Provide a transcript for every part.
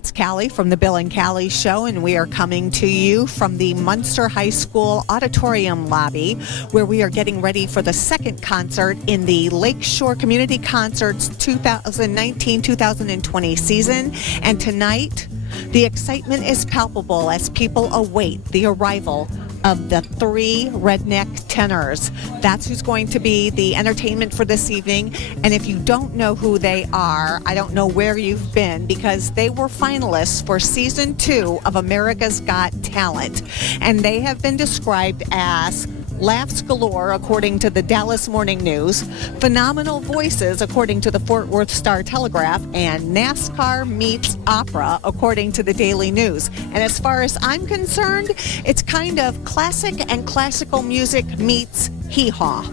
it's Callie from the Bill and Callie Show, and we are coming to you from the Munster High School auditorium lobby, where we are getting ready for the second concert in the Lakeshore Community Concerts 2019-2020 season. And tonight, the excitement is palpable as people await the arrival of the three Redneck Tenors. That's who's going to be the entertainment for this evening. And if you don't know who they are, I don't know where you've been, because they were finalists for season 2 of America's Got Talent. And they have been described as laughs galore, according to the Dallas Morning News, phenomenal voices, according to the Fort Worth Star-Telegraph, and NASCAR meets opera, according to the Daily News. And as far as I'm concerned, it's kind of classic and classical music meets hee-haw.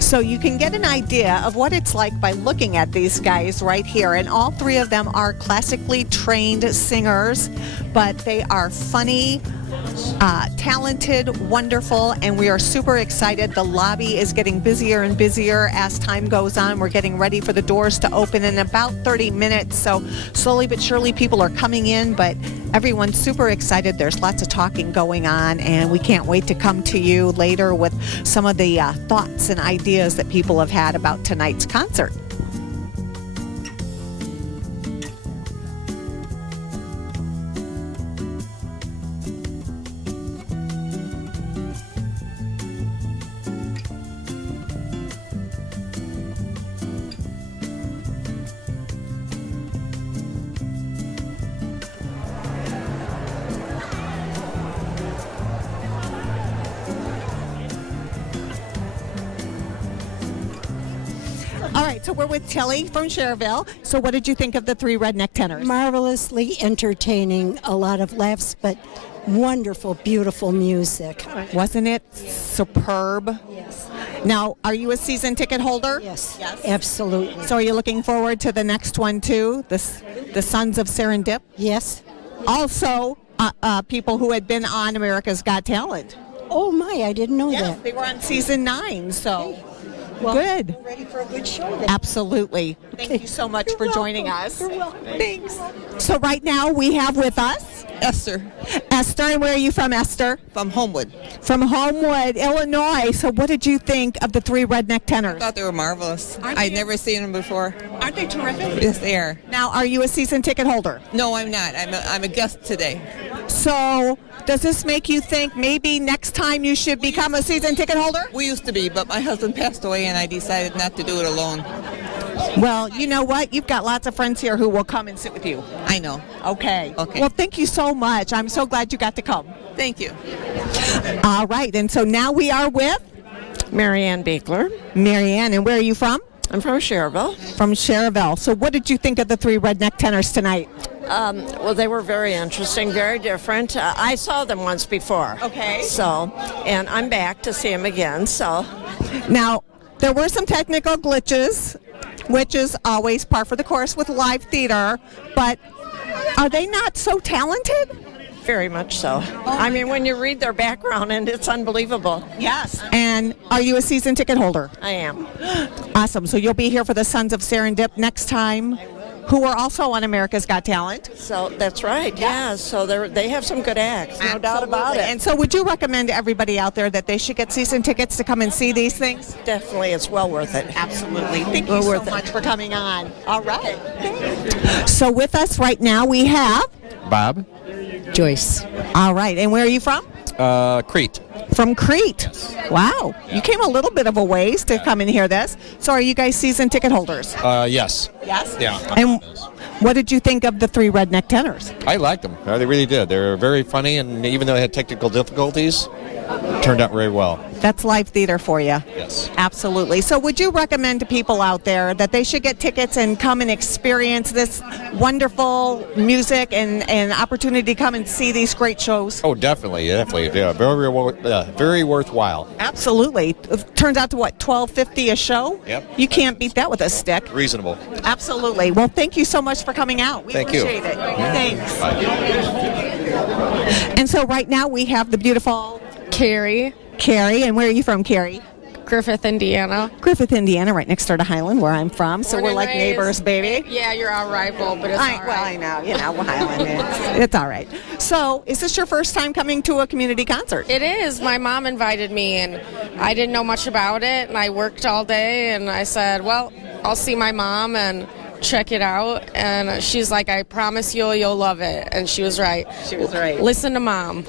So you can get an idea of what it's like by looking at these guys right here. And all three of them are classically trained singers, but they are funny, talented, wonderful, and we are super excited. The lobby is getting busier and busier as time goes on. We're getting ready for the doors to open in about 30 minutes. So slowly but surely people are coming in, but everyone's super excited. There's lots of talking going on, and we can't wait to come to you later with some of the thoughts and ideas that people have had about tonight's concert. All right, so we're with Tilly from Cherville. So what did you think of the three Redneck Tenors? Marvelously entertaining, a lot of laughs, but wonderful, beautiful music. Wasn't it superb? Yes. Now, are you a season ticket holder? Yes, absolutely. So are you looking forward to the next one too, the Sons of Serendip? Yes. Also, people who had been on America's Got Talent. Oh my, I didn't know Yes, that. they were on season 9, so Well, good. we're ready for a good show then. Absolutely. Thank Okay. you so much You're for welcome. joining us. You're welcome. Thanks. So right now we have with us Esther Esther. And where are you from, Esther? from Homewood. From Homewood, Illinois. So what did you think of the three Redneck Tenors? I thought they were marvelous. Aren't I'd they? never seen them before. Aren't they terrific? Yes, they are. Now, are you a season ticket holder? No, I'm not. I'm a guest today. So does this make you think maybe next time you should become a season ticket holder? We used to be, but my husband passed away, and I decided not to do it alone. Well, you know what? You've got lots of friends here who will come and sit with you. I know. Okay. Okay. Well, thank you so much. I'm so glad you got to come. Thank you. All right. And so now we are with Marianne Beekler. Marianne. And where are you from? I'm from Cherville. From Cherville. So what did you think of the three Redneck Tenors tonight? Well, they were very interesting, very different. I saw them once before. Okay. So, and I'm back to see them again. So, Now, there were some technical glitches, which is always par for the course with live theater, but are they not so talented? very much so. I mean, when you read their background, and it's unbelievable. Yes. And are you a season ticket holder? I am. Awesome. So you'll be here for the Sons of Serendip next time, who are also on America's Got Talent. So that's right. Yeah. So they have some good acts. No doubt about it. And so would you recommend to everybody out there that they should get season tickets to come and see these things? Definitely, it's well worth it. Absolutely. Thank you Well so worth it. much for coming on. All right. So with us right now we have Bob. Joyce. All right. And where are you from? Crete. From Crete. Wow. You came a little bit of a ways to come and hear this. So are you guys season ticket holders? Yes. Yes. Yeah. And what did you think of the three Redneck Tenors? I liked them. They really did. They were very funny, and even though they had technical difficulties, it turned out very well. That's live theater for you. Yes. Absolutely. So would you recommend to people out there that they should get tickets and come and experience this wonderful music and opportunity to come and see these great shows? Oh, definitely. Yeah, very worthwhile. Absolutely. It turns out to what, $12.50 a show? Yep. You can't beat that with a stick. Reasonable. Absolutely. Well, thank you so much for coming out. We Thank you. appreciate it. Thanks. Bye. And so right now we have the beautiful Carrie. Carrie. And where are you from, Carrie? Griffith, Indiana. Griffith, Indiana, right next door to Highland, where I'm from. So Born we're and like raised. neighbors, baby. Yeah, you're our rival, but it's all right. Well, I know, Highland. It's all right. So, is this your first time coming to a community concert? It is. My mom invited me, and I didn't know much about it, and I worked all day, and I said, well, I'll see my mom and check it out. And she's like, I promise you'll love it. And she was right. She was right. Listen to Mom.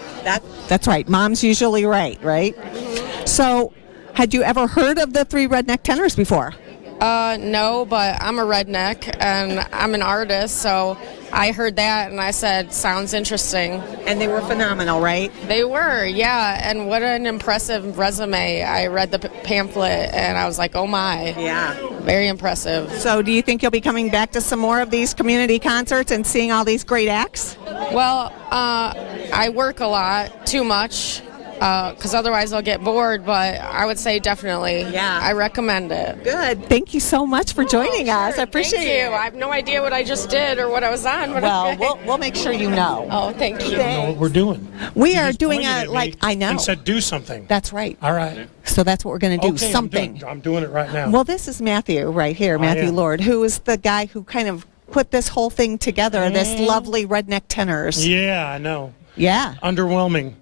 That's right. Mom's usually right? Mm-hmm. So, had you ever heard of the 3 Redneck Tenors before? No, but I'm a redneck, and I'm an artist, so I heard that, and I said, sounds interesting. And they were phenomenal, right? They were, yeah, and what an impressive resume. I read the pamphlet, and I was like, oh my. Yeah. Very impressive. So do you think you'll be coming back to some more of these community concerts and seeing all these great acts? Well, I work a lot, too much, because otherwise I'll get bored, but I would say definitely. Yeah. I recommend it. Good. Thank you so much for joining us. I appreciate Thank you. it. I have no idea what I just did or what I was on. But Well, we'll make sure you know. Oh, thank you. I don't know what we're doing. We You are just doing pointed a, at me like, I know. And said do something. That's right. All right. So that's what we're going to do, Okay, something. I'm doing it right now. Well, this is Matthew right here, Matthew am. Lord, who is the guy who kind of put this whole thing together, this lovely Redneck Tenors. Yeah, I know. Yeah. Underwhelming.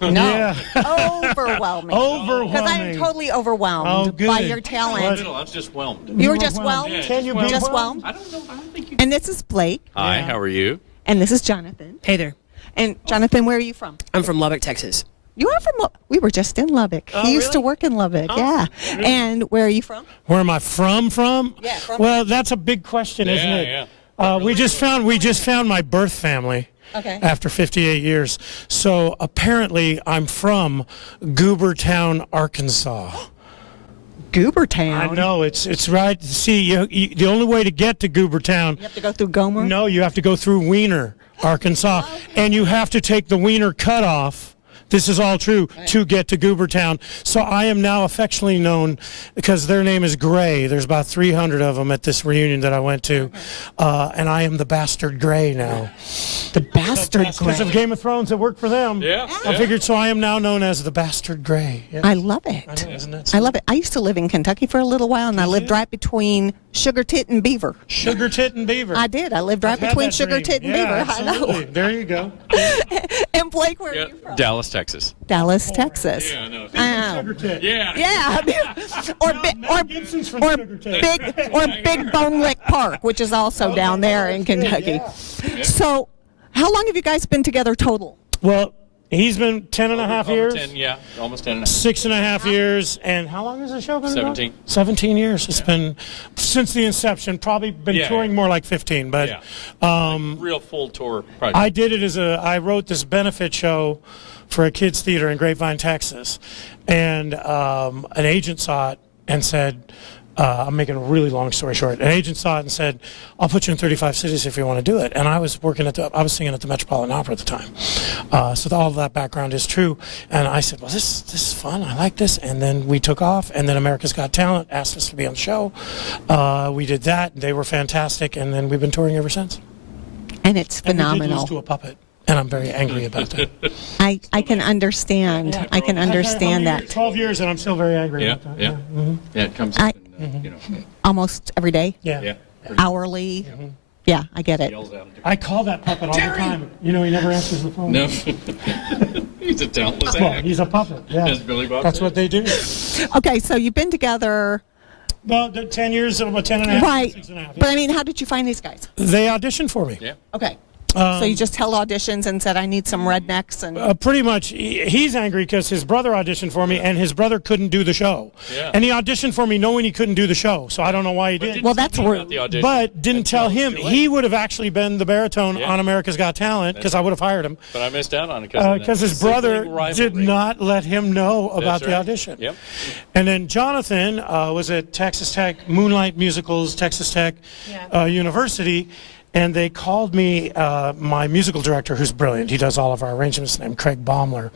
No. Yeah. Overwhelming. Overwhelming. Because I'm totally overwhelmed good. by your talent. I was just whelmed. You were just whelmed? Can you be Just whelmed? whelmed? I don't know. I don't think you. And this is Blake. Hi, how are you? And this is Jonathan. Hey there. And Jonathan, where are you from? I'm from Lubbock, Texas. You are from we were just in Lubbock. Oh, He used to really? work in Lubbock, Oh, yeah. really? And where are you from? Where am I from? Yeah, from- Well, that's a big question, isn't it? Yeah. We just found my birth family. Okay. After 58 years. So apparently I'm from Goobertown, Arkansas. Goobertown. I know, it's right. See, the only way to get to Goobertown, You have to go through Gomer? no, you have to go through Wiener, Arkansas, and you have to take the Wiener cutoff. This is all true to get to Goobertown. So I am now affectionately known because their name is Gray. There's about 300 of them at this reunion that I went to, and I am the Bastard Gray now. The Bastard Because of Gray. Game of Thrones, it worked for them. Yeah. I figured, so I am now known as the Bastard Gray. Yeah. I love it. I know, isn't that I love it. I used to live in Kentucky for a little while, and I lived right between Sugar Tit and Beaver. Sugar Tit and Beaver. I did. I lived right I've had between that Sugar dream. Tit and Yeah, Beaver. I absolutely. know. There you go. And Blake, where are you from? Dallas, Texas. Dallas, Texas. I know. I know. Sugar Tit. Yeah. Yeah, Mel Gibson's from Sugar Tit. Big Bone Lick Park, which is also down there in Kentucky. So, how long have you guys been together total? Well, he's been 10 and a half years. 10, yeah, almost 10 and a half. 6.5 years. And how long has the show been? 17. About? 17 years. It's been since the inception. Probably been Yeah. touring more like 15. But Real full tour project. I did it I wrote this benefit show for a kids' theater in Grapevine, Texas. And an agent saw it and said, I'm making a really long story short. An agent saw it and said, I'll put you in 35 cities if you want to do it. And I was I was singing at the Metropolitan Opera at the time. So all of that background is true. And I said, well, this is fun. I like this. And then we took off. And then America's Got Talent asked us to be on the show. We did that. They were fantastic. And then we've been touring ever since. And it's And we did phenomenal. lose to a puppet. And I'm very angry about that. I can understand. I can understand How many that. 12 years and I'm still very angry Yeah, about that. yeah. Yeah, it comes I- up and, Almost every day, Yeah. yeah. hourly. Yeah, I get it. Yells at him. I call that puppet all the time. You know, he never answers the phone. No. He's a talentless Well, act. he's a puppet. Yeah. As Billy Bob That's said. what they do. Okay, so you've been together, Well, the 10 years, about 10 and a half, right? 6.5. But I mean, how did you find these guys? They auditioned for me. Yeah. Okay. So you just held auditions and said, I need some rednecks and Pretty much, he's angry because his brother auditioned for me, and his brother couldn't do the show. Yeah. And he auditioned for me knowing he couldn't do the show, so I don't know why he did. Well, that's rude. But didn't tell him. too late. He would have actually been the baritone Yeah. on America's Got Talent because I would have hired him. But I missed out on it because Because his brother did not let him know about the right. audition. Yep. And then Jonathan was at Texas Tech, Moonlight Musicals, Texas Tech University, and they called me, my musical director, who's brilliant. He does all of our arrangements, named Craig Baumler.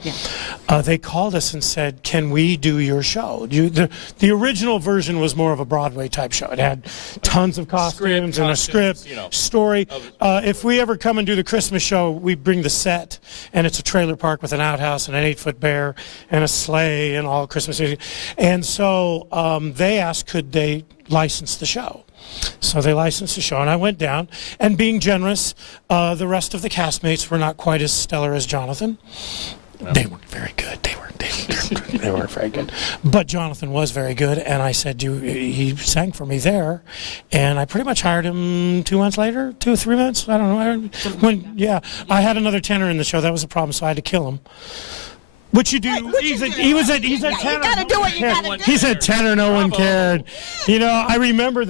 They called us and said, can we do your show? The original version was more of a Broadway type show. It had tons of costumes and a script, story. If we ever come and do the Christmas show, we bring the set, and it's a trailer park with an outhouse and an 8-foot bear and a sleigh and all Christmas music. And so they asked, could they license the show? So they licensed the show, and I went down, and being generous, the rest of the castmates were not quite as stellar as Jonathan. No. They weren't very good. They weren't very good. But Jonathan was very good, and I said, he sang for me there, and I pretty much hired him 2 months later, 2 or 3 months, I don't know. I had another tenor in the show. That was a problem, so I had to kill him. What you do? He's a tenor. You gotta do what you gotta do. He's a tenor. No one cared. You know, I remember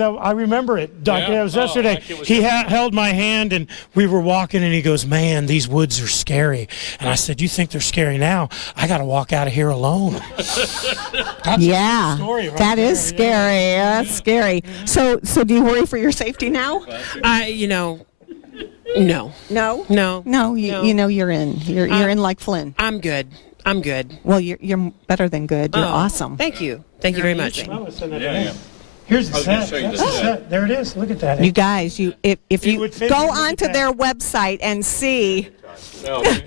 it. Doc, it was yesterday. He held my hand, and we were walking, and he goes, "Man, these woods are scary." And I said, "You think they're scary now? I got to walk out of here alone." Yeah, that is scary. Yeah. That's scary. So do you worry for your safety now? No. No. You know you're in. You're in like Flynn. I'm good. Well, you're better than good. You're awesome. Thank you. Thank you very much. Here's the set. That's the set. There it is. Look at that. You guys, if you go onto their website and see, go onto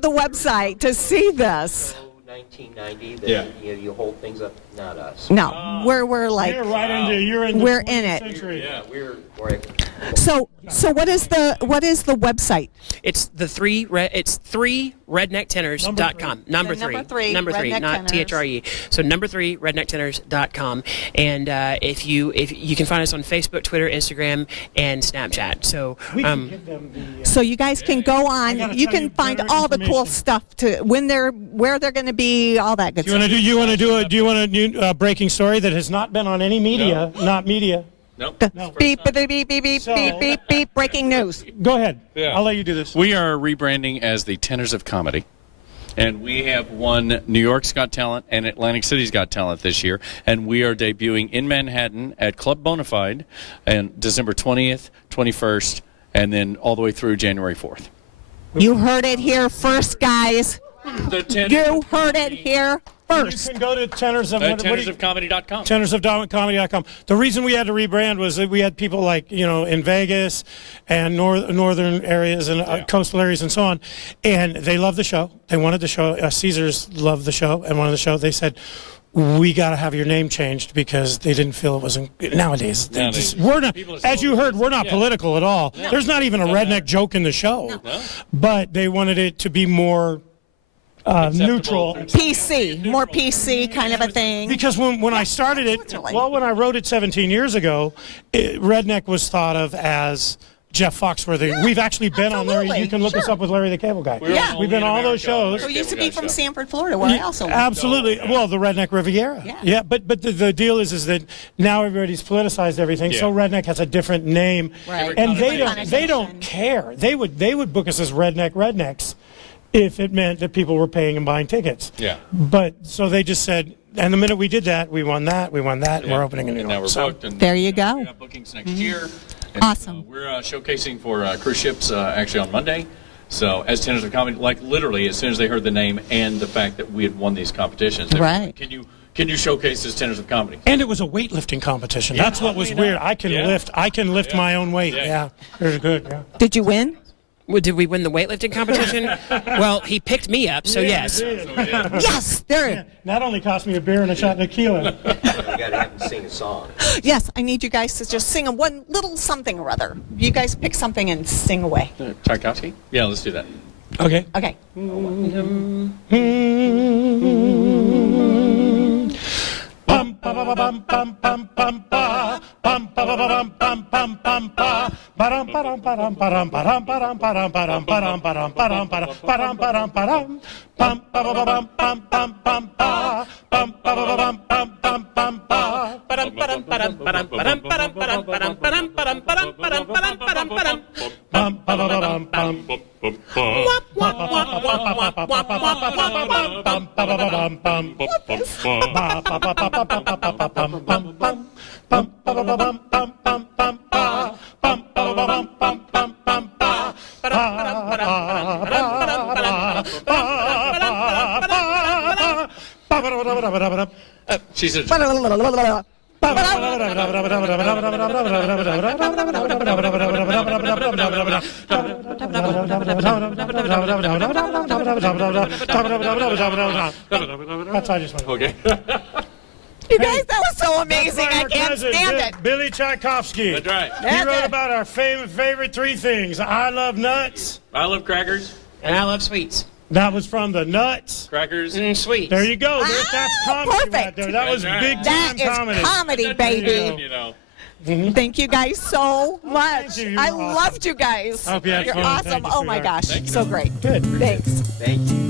the website to see this. 1990. You hold things up, not us. No, we're like you're in we're in it. Century. Yeah, we're. So what is the website? It's three rednecktenors.com. Number three, not THRE. So number 3 rednecktenors.com, and if you can find us on Facebook, Twitter, Instagram, and Snapchat. So so you guys can go on. You can find all the cool stuff where they're going to be, all that good stuff. Do you want to do a breaking story that has not been on any media? No. Not media. Nope. Beep, beep, beep, beep, beep, beep, beep, breaking news. Go ahead. Yeah. I'll let you do this. We are rebranding as the Tenors of Comedy. And we have won New York's Got Talent and Atlantic City's Got Talent this year. And we are debuting in Manhattan at Club Bonafide on December 20th, 21st, and then all the way through January 4th. You heard it here first, guys. You heard it here first. You can go to tenorsofcomedy.com. Tenorsofcomedy.com. The reason we had to rebrand was that we had people like, in Vegas and northern areas and coastal areas and so on, and they loved the show. They wanted the show. Caesars loved the show and wanted the show. They said, we got to have your name changed because they didn't feel it was nowadays. We're not, as you heard, we're not political at all. No. There's not even a redneck joke in the show, but they wanted it to be more neutral. PC, more PC kind of a thing. Because when I started it, when I wrote it 17 years ago, Redneck was thought of as Jeff Foxworthy. Yeah, we've actually been on there. You can look us up with Larry the Cable Guy. We've been on all those shows. Who used to be from Sanford, Florida, where I also went. Absolutely. Well, the Redneck Riviera. Yeah, but the deal is that now everybody's politicized everything, so Redneck has a different name. Right. And they don't care. They would book us as Rednecks if it meant that people were paying and buying tickets. Yeah. But so they just said, and the minute we did that, we won that, and we're opening a new one. Now we're booked. And there you go. We have bookings next year. And, awesome. We're showcasing for cruise ships actually on Monday. So as Tenors of Comedy, like literally as soon as they heard the name and the fact that we had won these competitions, they were like, can you showcase as Tenors of Comedy? And it was a weightlifting competition. That's what was weird. I can lift my own weight. Yeah. It was good. Yeah. Did you win? Did we win the weightlifting competition? Well, he picked me up, so yes. Yes, there. Yeah, not only cost me a beer and a shot of tequila. You got to have him sing a song. Yes, I need you guys to just sing one little something or other. You guys pick something and sing away. Tchaikovsky? Yeah, let's do that. Okay. Okay. She said, That's I just went. okay. You guys, that was so amazing. I Our can't cousin, stand it. Billy Tchaikovsky. That's right. He wrote about our favorite three things. I love nuts. I love crackers, And I love sweets. That was from the Nuts. crackers. And sweets. There you go. That's comedy right perfect. there. That was That's big right. That time is comedy. comedy, baby. You know. Thank you guys so much. you. You were I awesome. loved you guys. I hope you had You're fun. awesome. Thank you, Oh my sweetheart. gosh, so great. Good. Thanks. Thank you.